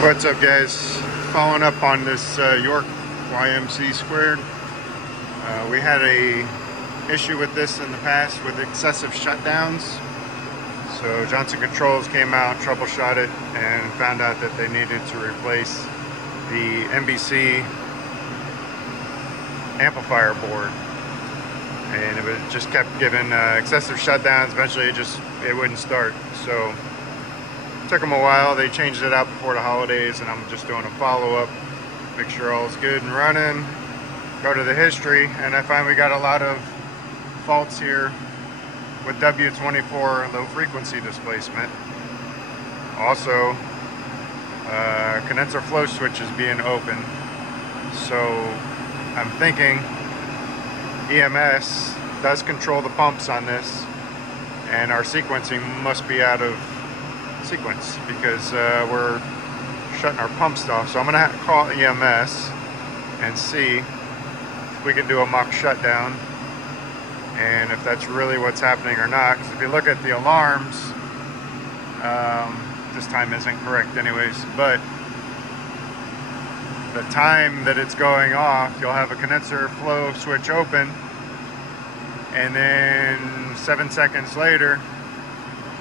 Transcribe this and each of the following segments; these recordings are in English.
What's up, guys? Following up on this York YMC squared. We had a issue with this in the past with excessive shutdowns. So Johnson Controls came out, troubleshot it, and found out that they needed to replace the MBC Amplifier board. And it just kept giving excessive shutdowns. Eventually it wouldn't start. So it took them a while. They changed it out before the holidays, and I'm just doing a follow-up, make sure all's good and running, go to the history, and I find we got a lot of faults here with W24 low frequency displacement. Also, condenser flow switch is being open. So I'm thinking EMS does control the pumps on this, and our sequencing must be out of sequence because we're shutting our pumps off. So I'm gonna have to call EMS and see if we can do a mock shutdown and if that's really what's happening or not. Because if you look at the alarms, this time isn't correct anyways, but the time that it's going off, you'll have a condenser flow switch open, and then 7 seconds later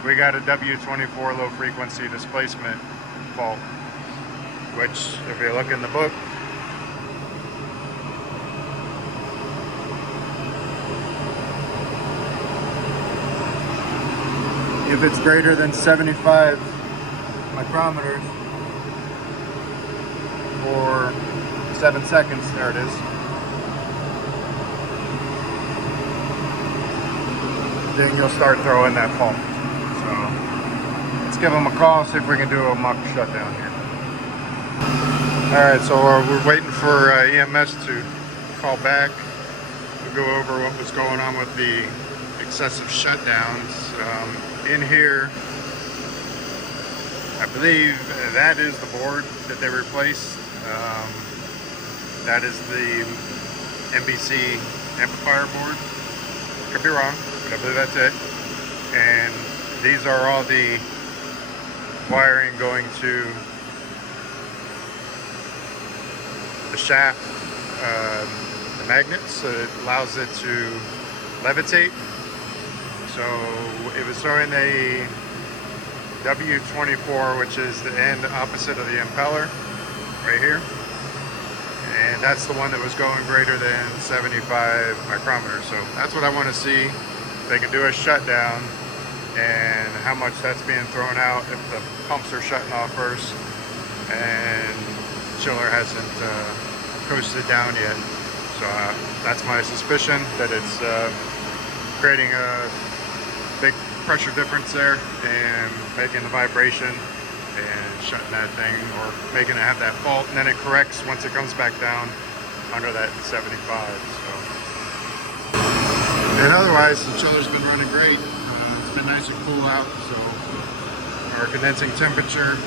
we got a W24 low frequency displacement fault, which if you look in the book, if it's greater than 75 micrometers for 7 seconds, there it is, then you'll start throwing that fault. So let's give them a call, see if we can do a mock shutdown here. Alright, so we're waiting for EMS to call back to go over what was going on with the excessive shutdowns. In here, I believe that is the board that they replaced. That is the MBC Amplifier board. Could be wrong, but I believe that's it. And these are all the wiring going to the shaft, the magnets, so it allows it to levitate. So it was throwing a W24, which is the end opposite of the impeller, right here. And that's the one that was going greater than 75 micrometers. So that's what I want to see. If they can do a shutdown and how much that's being thrown out if the pumps are shutting off first and the chiller hasn't coasted down yet. So that's my suspicion, that it's creating a big pressure difference there and making the vibration and shutting that thing, or making it have that fault, and then it corrects once it comes back down under that 75. So, and otherwise the chiller's been running great. It's been nice and cool out, so our condensing temperature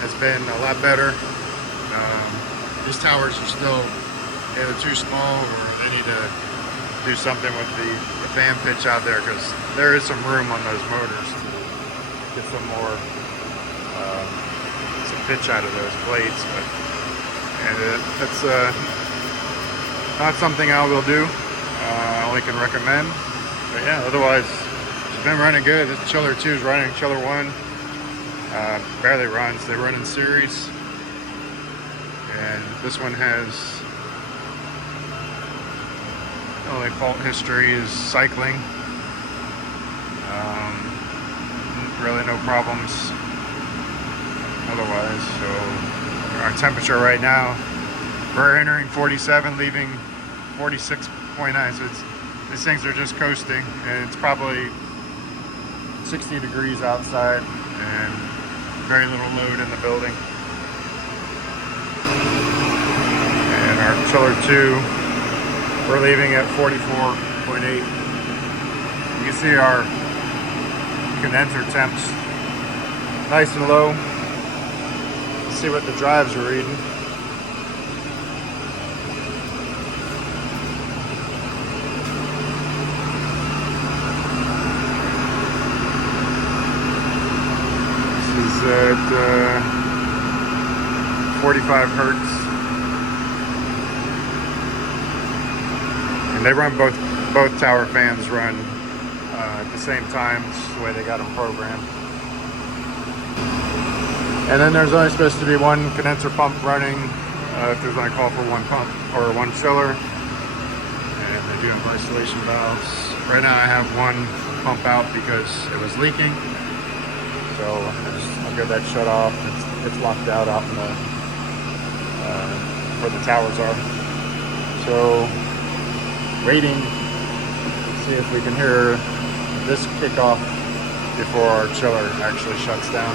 has been a lot better. These towers are still either too small, or they need to do something with the fan pitch out there, because there is some room on those motors to get some more some pitch out of those blades. But that's not something I will do. I only can recommend. But yeah, otherwise it's been running good. This chiller 2 is running. Chiller 1 barely runs. They run in series, and this one has only fault history is cycling. Really no problems otherwise. So our temperature right now, we're entering 47, leaving 46.9. So these things are just coasting, and it's probably 60 degrees outside and very little load in the building. And our chiller 2, we're leaving at 44.8. You can see our condenser temps nice and low. Let's see what the drives are reading. This is at 45 hertz. And they run both tower fans run at the same time. It's the way they got them programmed. And then there's only supposed to be one condenser pump running if there's only call for one pump or one chiller. And they do have isolation valves. Right now I have one pump out because it was leaking. So I'll get that shut off. It's locked out in the where the towers are. So waiting to see if we can hear this kick off before our chiller actually shuts down.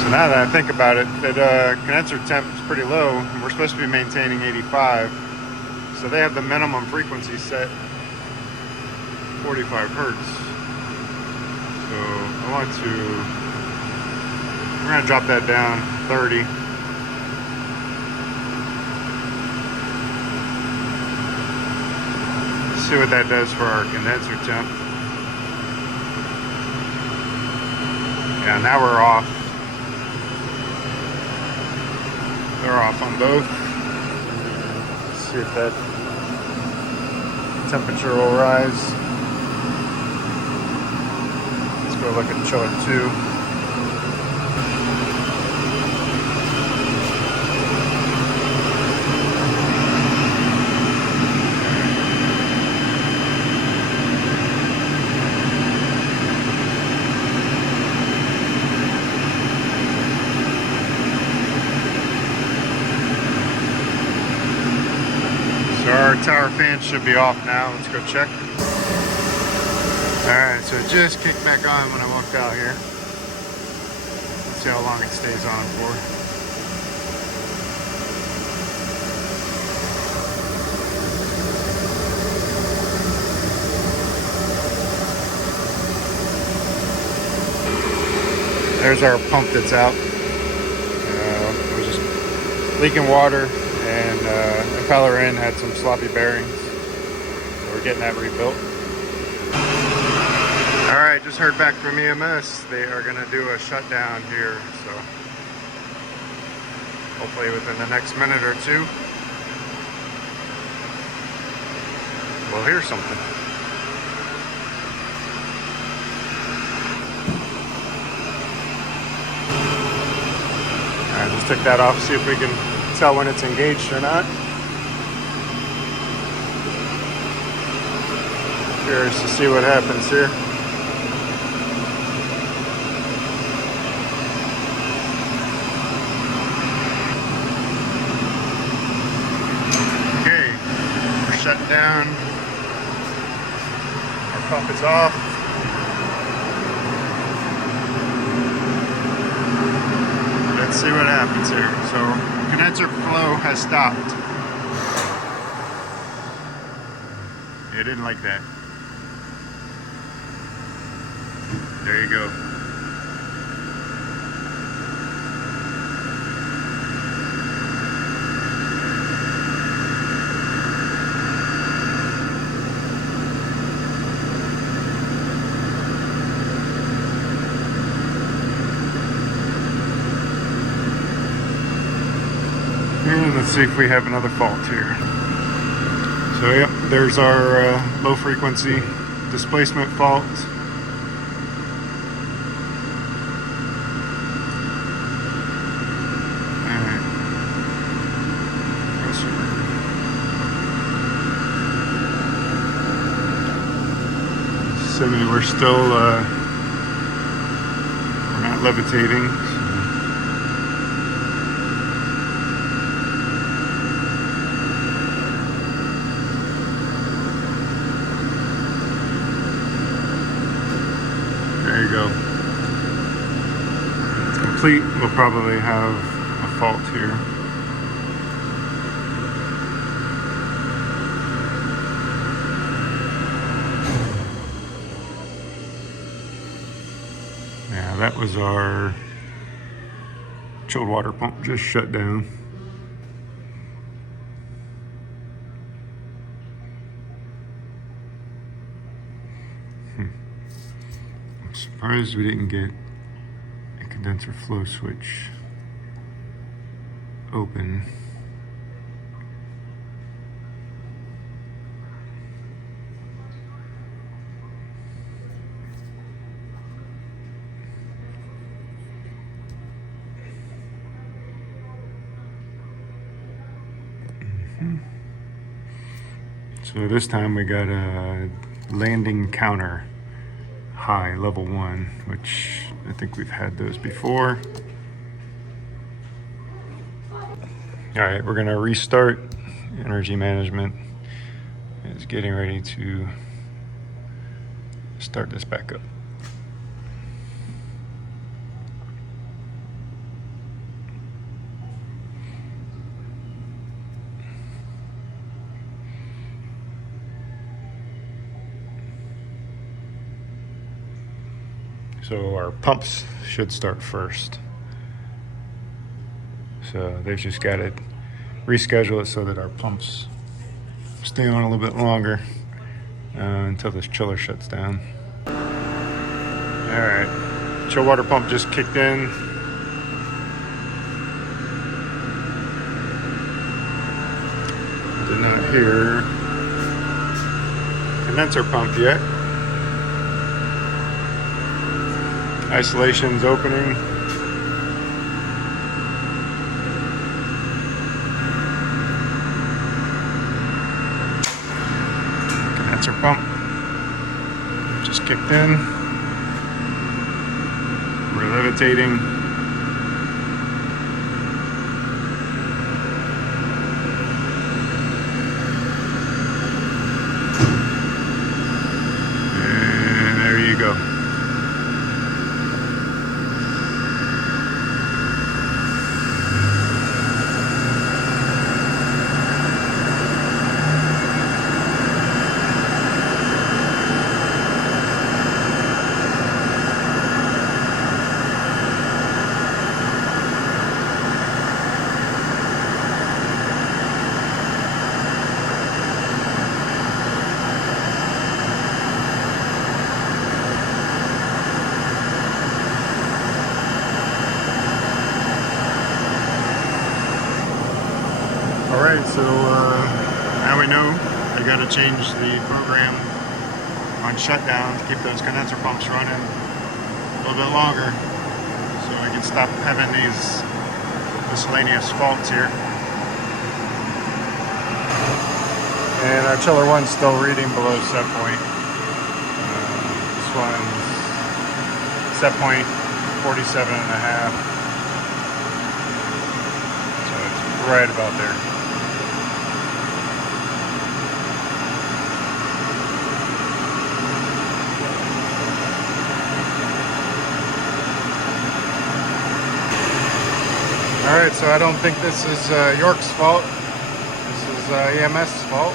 So now that I think about it, that condenser temp is pretty low, and we're supposed to be maintaining 85. So they have the minimum frequency set 45 hertz. So I want to, we're going to drop that down 30. See what that does for our condenser temp. Yeah, now we're off. They're off on both. Let's see if that temperature will rise. Let's go look at chiller 2. Our tower fan should be off now. Let's go check. Alright, so it just kicked back on when I walked out here. Let's see how long it stays on for. There's our pump that's out. It was just leaking water. And impeller end had some sloppy bearings, so we're getting that rebuilt. Alright, just heard back from EMS. They are going to do a shutdown here, so hopefully within the next minute or two we'll hear something. Alright, just take that off, see if we can tell when it's engaged or not. Curious to see what happens here. Okay, we're shut down. Our pump is off. Let's see what happens here. So condenser flow has stopped. It didn't like that. There you go. And let's see if we have another fault here. So yep, there's our low frequency displacement fault. Alright. Assuming we're still we're not levitating. There you go. It's complete. We'll probably have a fault here. Yeah, that was our chilled water pump just shut down. I'm surprised we didn't get a condenser flow switch open. So this time we got a landing counter high, level 1, which I think we've had those before. All right, we're gonna restart. Energy management is getting ready to start this back up. So our pumps should start first. So they've just got to reschedule it so that our pumps stay on a little bit longer until this chiller shuts down. All right, chill water pump just kicked in. Did not hear condenser pump yet. Isolation's opening. Condenser pump just kicked in. We're levitating. And there you go. Alright, so now we know I got to change the program on shutdown to keep those condenser pumps running a little bit longer so I can stop having these miscellaneous faults here. And our chiller one's still reading below set point. This one's set point 47.5. So it's right about there. Alright, so I don't think this is York's fault. This is EMS's fault.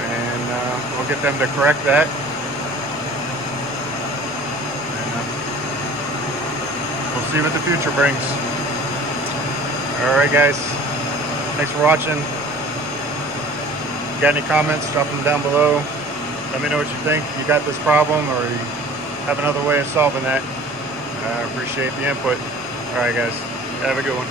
And we'll get them to correct that. And we'll see what the future brings. Alright guys, thanks for watching. If you got any comments, drop them down below. Let me know what you think. You got this problem or you have another way of solving that. I appreciate the input. Alright guys, have a good one.